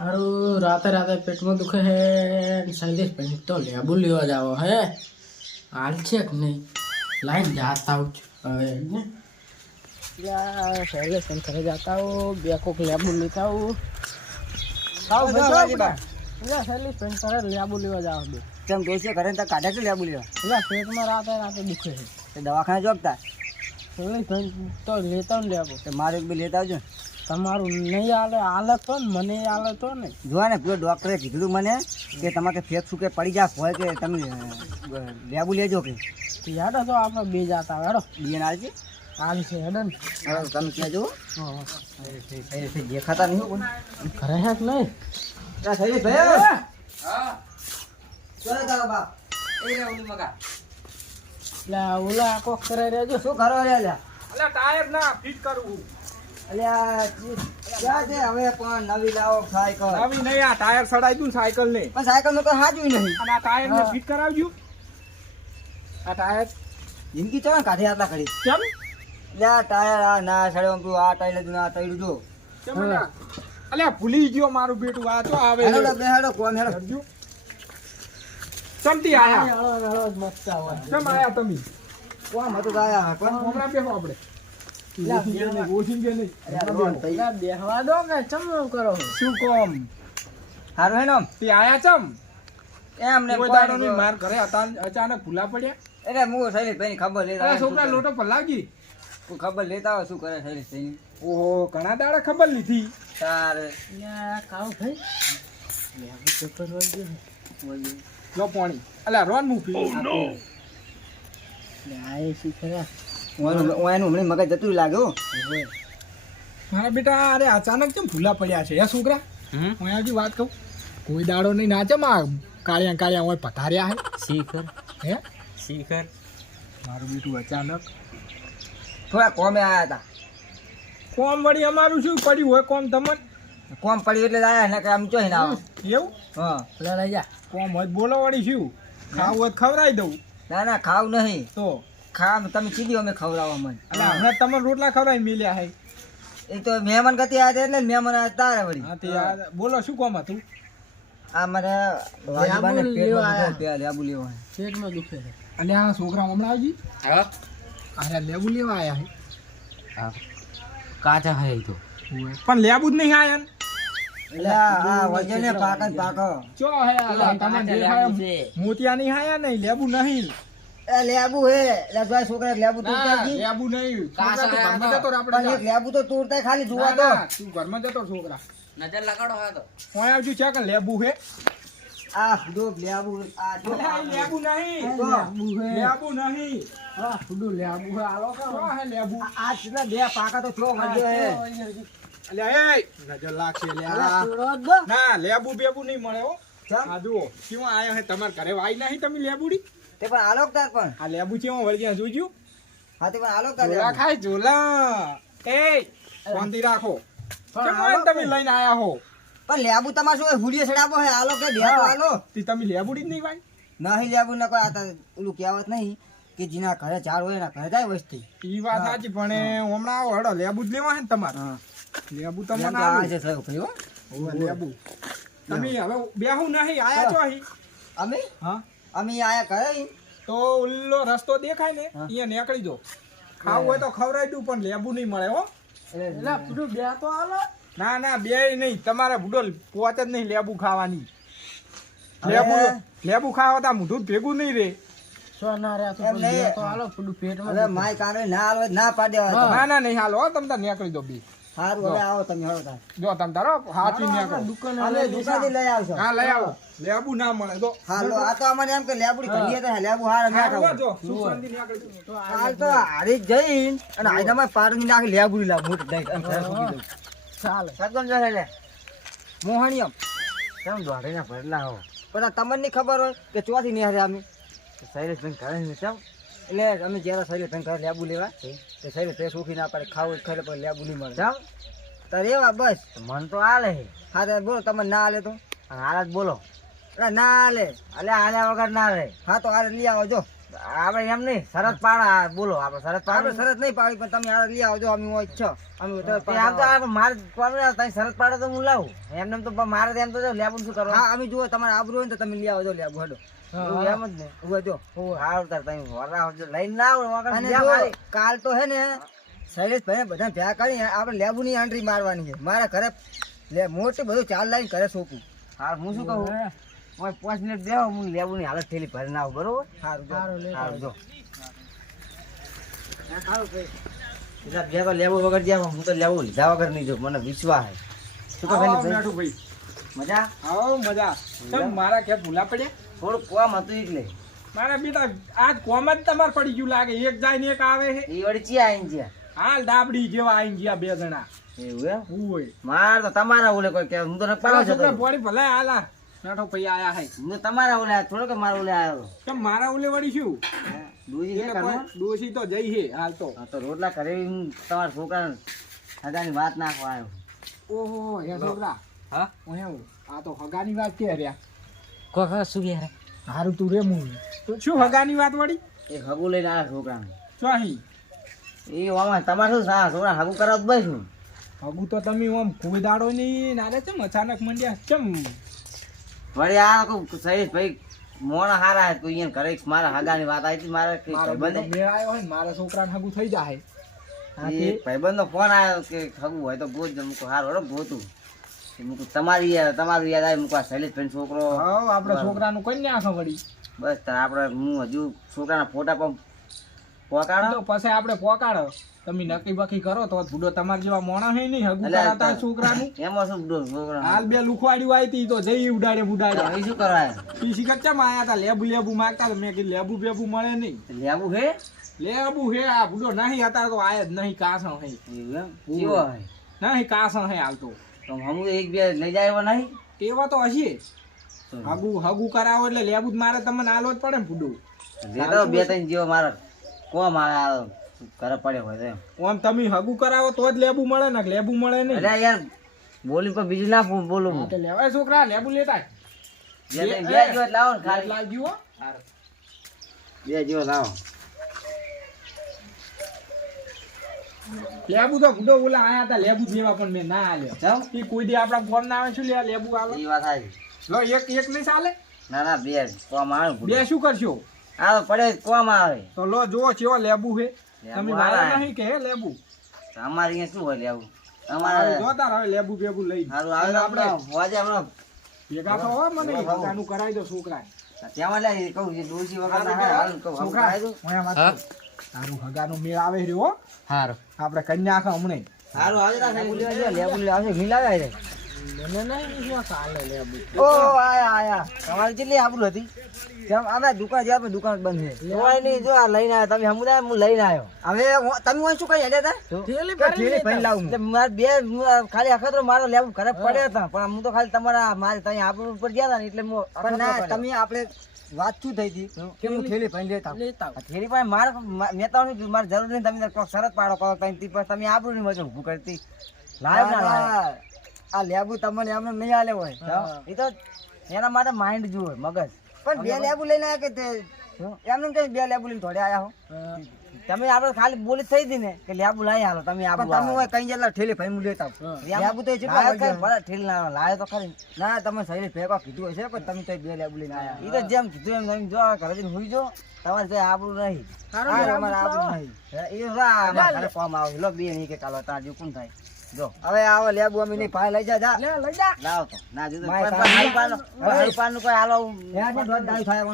હારું રાતે રાતે પેટમાં દુખે હે શૈલેષ ભાઈ તો લેબુ લેવા જાવો હે હાલ છે કે નહીં લાઈન જાતા હું હવે ને શૈલેષ ભાઈ ઘરે જાતા હું બે કોક લેબુ લેતા હું શૈલેષ ભાઈ ઘરે લેબુ લેવા જાવ બે કેમ દોસ્તો ઘરે તો કાઢે છે લેબુ લેવા એટલે પેટમાં રાતે રાતે દુખે છે તે દવાખાને જોગતા શૈલેષ ભાઈ તો લેતા ને લેબુ તે મારે એક બી લેતા આવજો તમારું નહીં આલે તો ને મને આલે તો ને જોવા ને પેલો ડૉક્ટરે કીધું મને કે તમારે ફેક શું કે પડી જાય હોય કે તમે લેબુ લેજો કે યાડો તો આપણે બે જાતા હેડો બીએન આવે છે હાલ છે હેડો ને તમે કહેજો દેખાતા નહીં કોણ ઘરે હે કે નહીં શૈલેષ ભાઈ હા ચાલો તારો બાપ એ રે ઓલી મગા એટલે ઓલા કોક કરાઈ રહેજો શું કરો રે લ્યા એટલે ટાયર ના ફિટ કરવું અલ્યા ક્યાં છે હવે પણ નવી લાવો સાયકલ નવી નહીં આ ટાયર સડાઈ દઉં સાયકલ ને પણ સાયકલ નો તો હાજુ નહીં અને આ ટાયર ને ફિટ કરાવજો આ ટાયર જિંદગી ચો કાઢે આટલા કરી કેમ લ્યા ટાયર આ ના સડ્યો તું આ ટાયર લીધું આ તૈડું જો કેમ અલ્યા ભૂલી ગયો મારું બેટું આ તો આવે હેડો બેહાડો કોમ હેડો ચમતી આયા હેડો મસ્ત આવે કેમ આયા તમે કોમ હતું આયા કોમ હમણાં બેહો આપણે બેહવા દો કે ચમ કરો શું કોમ હારું હે નમ તે આયા ચમ એમને માર ઘરે હતા અચાનક ભૂલા પડ્યા એટલે હું શૈલેષ ભાઈ ખબર લેતા છોકરા લોટો પલાગી ખબર લેતા હોય શું કરે શૈલેષ ભાઈ ઓહો ઘણા દાડા ખબર લીધી તારે કાવ ભાઈ લો પાણી અલા રોન મૂકી એનું હમણાં મગજ જતું લાગ્યું મારા બેટા અરે અચાનક કેમ ભૂલા પડ્યા છે હે છોકરા હું હજી વાત કહું કોઈ દાડો નહીં નાચે માં કાળિયા હોય પધાર્યા હે શીખર હે શીખર મારું બેટું અચાનક થોડા કોમે આયા હતા કોમ વળી અમારું શું પડ્યું હોય કોમ તમને કોમ પડી એટલે આયા ને કે આમ ચોઈ ના આવે એવું હા લે લઈ જા કોમ હોય બોલો વળી શું ખાવું હોય ખવડાવી દઉં ના ના ખાવ નહીં તો ખાવ તમે સીધી અમે ખવડાવવા મને એટલે હમણાં તમે રોટલા ખવડાવી મિલ્યા હે એ તો મહેમાન ગતિ આવ્યા હતા એટલે મહેમાન આવ્યા તારે વળી હા તે બોલો શું કોમ હતું આ મારે લેબુ લેવા પેટમાં દુખે છે અને આ છોકરા હમણાં આવજી હા અરે લેબુ લેવા આયા હે હા કાચા હે તો પણ લેબુ જ નહીં આયા એટલે આ વજને પાકન પાકો ચો હે અલા તમને દેખાય મોતિયા નહીં આયા નહીં લેબુ નહીં એ લેબુ હે એટલે જો છોકરા લેબુ તોડતા જી લેબુ નહીં કાચા ઘરમાં જતો આપણે લેબુ તો તોડતા ખાલી જોવા તો તું ઘરમાં જતો છોકરા નજર લગાડો હા તો હું આવજો છે કે લેબુ હે આ દો લેબુ આ જો લેબુ નહીં લેબુ નહીં હા ફુડુ લેબુ હે આલો કે હે લેબુ આ કેટલા બે પાકા તો છો વજે હે અલ્યા એ નજર લાગશે લ્યા ના લેબુ બેબુ નહીં મળે હો આ જુઓ કેવો આયો હે તમાર ઘરે વાઈ નહીં તમે લેબુડી તે પણ આલોક તાર પણ આ લેબુ કેવો વળી ગયા જોજો હા તે પણ આલોક તાર ઝોલા ખાય ઝોલા એ શાંતિ રાખો કેમ તમે લઈને આયા હો પણ લેબુ તમાર શું હુડીએ સડાવો હે આલો કે બે તો આલો તી તમે લેબુડી જ નહીં વાઈ નહીં લેબુ ન કોઈ આ ઓલું કહેવત નહીં કે જીના ઘરે ચાર હોય એના ઘરે જાય વસ્તી ઈ વાત સાચી પણ હમણાં આવો હડો લેબુ જ લેવા હે ને તમારે લેબુ તમને આ જે થયો ભાઈ હો લેબુ તમે હવે બેહુ નહીં આયા છો અહીં અમે હા અમે આયા ઘરે તો ઉલ્લો રસ્તો દેખાય ને અહીંયા નીકળી જો ખાવું હોય તો ખવડાવી દઉં પણ લેબુ નહીં મળે હો એટલે પૂરું બે તો આલો ના ના બે નહીં તમારે ભૂડો પોચ જ નહીં લેબુ ખાવાની લેબુ ખાવા તા મોઢું ભેગું નહીં રે માય કારે ના આલો ના પાડે ના ના નહીં હાલો તમે તાર નીકળી દો બે સારું હવે આવો તમે હળો તાર જો તમે તારો હાચી નીકળો અમે દુકાનથી લઈ આવશો હા લઈ આવો લેબુ ના મળે તો હાલો આ તો અમારે એમ કે લેબુડી કઢીએ તો લેબુ હાર ના ખાવ જો સુશાંતિ નીકળી તો હાલ તો હારી જઈન અને આઈના માં પાડની નાખી લેબુડી લાવ મોટ દઈ અને ઘરે મૂકી દઉં ચાલે સગન જો લે મોહણીયમ કેમ દોડીને ભરલા હો પણ તમને નહીં ખબર હોય કે ચોથી નિહારે અમે શૈલેષભાઈ ઘરે ને કેમ એટલે અમે જ્યારે શૈલેષભાઈ ઘરે લેબુ લેવા તો શૈલેષભાઈ સુખી ના પડે ખાવું ખરે પણ લેબુ નહીં મળે કેમ તો રેવા બસ મન તો આલે હા તો બોલો તમે ના આલે તો હાલ જ બોલો ના આલે એટલે આલ્યા વગર ના રે હા તો હાલ લઈ આવો જો આપણે એમ નહીં શરત પાડા બોલો આપણે શરત પાડે શરત નહીં પાડી પણ તમે આ લઈ આવજો અમે હોય છો અમે આમ તો આ મારે તમે શરત પાડો તો હું લાવું એમને તો મારે એમ તો લેબુ શું કરવા હા અમે જુઓ તમારે આબરું હોય ને તો તમે લઈ આવજો લેબુ હેડો એમ જ ને ઉભા જો હાર તાર તમે વરા આવજો લઈને ના આવો કાલ તો હે ને શૈલેષભાઈ બધા ભેગા કરી આપણે લેબુ ની એન્ટ્રી મારવાની છે મારા ઘરે મોટી બધું ચાલ લાવીને ઘરે સોંપું હા હું શું કહું 5 મિનિટ દેવો હું લેબુ ની હાલત થેલી ભરીને આવું બરોબર સારું જો લેબુ વગર જ્યાં હું તો લેબુ લીધા વગર નહીં જો મને વિશ્વાસ છે શું કહે ભાઈ મજા આવો મજા કેમ મારા કે ભૂલા પડ્યા થોડું કોમ હતું એટલે મારા બેટા આજ કોમ જ તમારે પડી ગયું લાગે એક જાય ને એક આવે છે એ વળી ચિયા આઈને જ્યાં હાલ ડાબડી જેવા આઈને ગયા બે જણા એવું એમ હોય માર તો તમારા ઓલે કોઈ કે હું તો નપાડો છો છોકરા બોડી ભલે આલા નાઠો પૈ આયા હે હું તમારા ઓલે થોડો કે મારા ઓલે આવ્યો કેમ મારા ઓલે વળી શું દૂજી છે કરવું ડોસી તો જઈ હે હાલ તો તો રોટલા કરે તમારા છોકરા હગાની વાત નાખવા આવ્યો ઓહો હે છોકરા હા હું આ તો હગાની વાત કે રહ્યા કોકા શું કે હારું તું રે મું તો શું હગાની વાત વળી એ હગુ લઈને આવ્યા છોકરાને શું અહીં એ ઓમાં તમારે શું સા છોકરા હગુ કરાવ બસ શું હગુ તો તમે આમ કોઈ દાડો ની નારે ચમ અચાનક મંડ્યા ચમ વળી આ સહીશ ભાઈ મોણા હારા કોઈ અહીંયા ઘરે મારા હગાની વાત આવી હતી મારે ભાઈબંધ મેળ આવ્યો હોય ને મારા છોકરાને હગુ થઈ જાય ભાઈબંધ નો ફોન આવ્યો કે હગુ હોય તો ગોત મૂકો હાર વડો ગોતું તમારું યાદ આવે મૂકવા શૈલેષભાઈ છોકરો આપડે છોકરાનું કઈ નાખો વળી બસ આપડે હું હજુ છોકરાના ફોટા પણ પોકાડો પછી આપડે પોકાડો તમે નક્કી બકી કરો તો બુડો તમારા જેવા મોણા હે નહીં હગુ કરાતા છોકરાનું એમાં શું બુડો છોકરા હાલ બે લુખવાડી આવી તો જઈ ઉડાડે બુડાડે અહીં શું કરાય પીસી કચ્ચા આયા તા લેબુ માંગતા મેં કીધું લેબુ બેબુ મળે નહીં લેબુ હે લેબુ હે આ બુડો નહીં હતા તો આયા જ નહીં કાસણ હે કેવો હે નહીં કાસણ હે હાલ તો હમું એક બે લઈ જાય એવા નહીં તેવા તો હશે હગુ કરાવો એટલે લેબુ જ મારે તમને આલો જ પડે ને બુડો બે ત્રણ જેવો મારા કોમ આવે ઘરે પડ્યો હોય ઓમ તમે હગુ કરાવો તો જ લેબુ મળે ને લેબુ મળે નહીં અરે યાર બોલી પર બીજું ના બોલું તો લેવાય છોકરા લેબુ લેતા બે જેવો લાવો ને ખાલી લાવજો બે જેવો લાવો લેબુ તો ગુડો ઓલા આયા હતા લેબુ જેવા પણ મેં ના આલ્યો જાવ ઈ કોઈ દી આપડા ફોન ના આવે શું લે લેબુ આવે ઈ વાત આવી લો એક નહીં ચાલે ના ના બે કોમ આવે બે શું કરશો આવે પડે કોમ આવે તો લો જો ચેવો લેબુ હે તમે મારા નહીં કે હે લેબુ અમારે અહીંયા શું હોય લેવું અમારે જોતા રહે લેબુ બેબુ લઈ સારું આવે આપણે વાજે આપણે ભેગા તો હો મને હગાનું કરાઈ દો છોકરા ત્યાં લે કહું છે દોશી વગર ના હાલ કહું છોકરા તારું હગાનું મેળ આવે રહ્યો હો હારું આપણે કન્યા આખા હમણે હારું આવે ના લેબુ આવશે મિલાવે રે ઓ આયા તમારી કેટલી આબરૂ હતી કેમ અમે દુકાન જ્યાં પણ દુકાન બંધ છે કોઈ નહીં જો આ લઈને આવ્યો તમે સમુદાય હું લઈને આવ્યો હવે તમે શું કઈ હેડ્યા હતા થેલી ભરી લાવું એટલે મારે બે ખાલી અખતરો મારો લેવું ઘરે પડ્યા હતા પણ હું તો ખાલી તમારા મારે ત્યાં આબરૂ ઉપર ગયા હતા ને એટલે પણ ના તમે આપણે વાત શું થઈ હતી કે હું થેલી ભરી લેતા થેલી પણ મારે નેતા મારે જરૂર નહીં તમે કોઈક શરત પાડો કહો તમે આબરૂ ની મજા ઊભું કરતી લાવ ના આ લેબુ તમને એમને નહીં આલે હોય એ તો એના માટે માઇન્ડ જુએ મગજ પણ બે લેબુ લઈને આવ્યા કે તે એમને કઈ બે લેબુ લઈને થોડે આવ્યા હો તમે આપણે ખાલી બોલી થઈ હતી ને કે લેબુ લાવી હાલો તમે તમે હોય કઈ જેટલા ઠેલી ભાઈ હું લેતા લેબુ તો ઠેલી ના લાવ્યો તો ખરી ના તમે સહી ભેગા કીધું હશે પણ તમે કઈ બે લેબુ લઈને આવ્યા એ તો જેમ કીધું એમ તમે જો ઘરે જઈને હુઈ જો તમારે કઈ આબરું નહીં અમારે આબરું નહીં એ ફોર્મ આવે લો બે નહીં કે ચાલો ત્યાં જેવું કોણ થાય જો હવે આવો લેબુ અમે નહીં પાય લઈ જા લઈ જા લાવ તો ના જો પાન નું કોઈ હાલો થાય